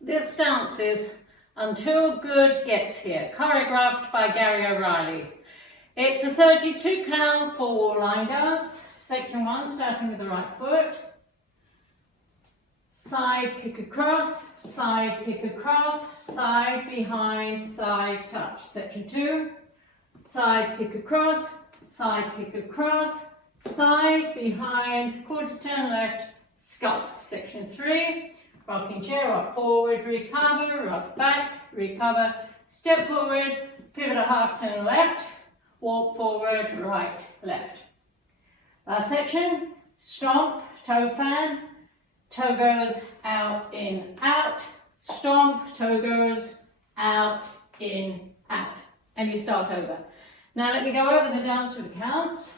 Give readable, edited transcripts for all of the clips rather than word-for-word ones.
This dance is Until Good Gets Here, choreographed by Gary O'Reilly. It's a 32 count for line dance. Section 1, starting with the right foot. Side kick across, side kick across, side behind, side touch. Section 2, side kick across, side kick across, side behind, quarter turn left, scuff. Section 3, rocking chair, rock forward, recover, rock back, recover, step forward, pivot a half turn left, walk forward, right, left. Last section, stomp, toe fan, toe goes out, in, out, stomp, toe goes out, in, out. And you start over. Now let me go over the dance with the counts.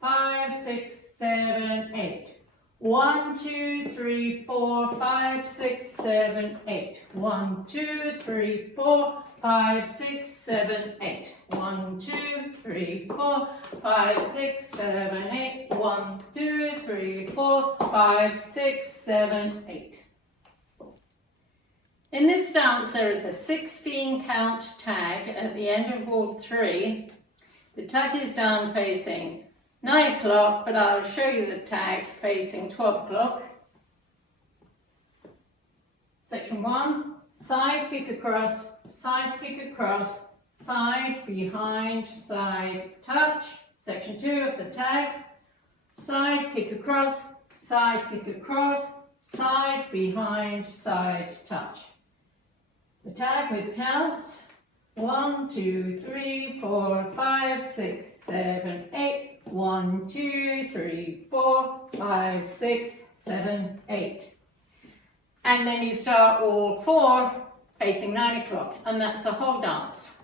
5, 6, 7, 8. 1, 2, 3, 4, 5, 6, 7, 8. 1, 2, 3, 4, 5, 6, 7, 8. 1, 2, 3, 4, 5, 6, 7, 8. 1, 2, 3, 4, 5, 6, 7, 8. In this dance there is a 16 count tag at the end of wall 3. The tag is done facing 9 o'clock, but I'll show you the tag facing 12 o'clock. Section 1, side kick across, side kick across, side behind, side touch. Section 2 of the tag, side kick across, side kick across, side behind, side touch. The tag with counts 1, 2, 3, 4, 5, 6, 7, 8. 1, 2, 3, 4, 5, 6, 7, 8. And then you start all 4 facing 9 o'clock, and that's the whole dance.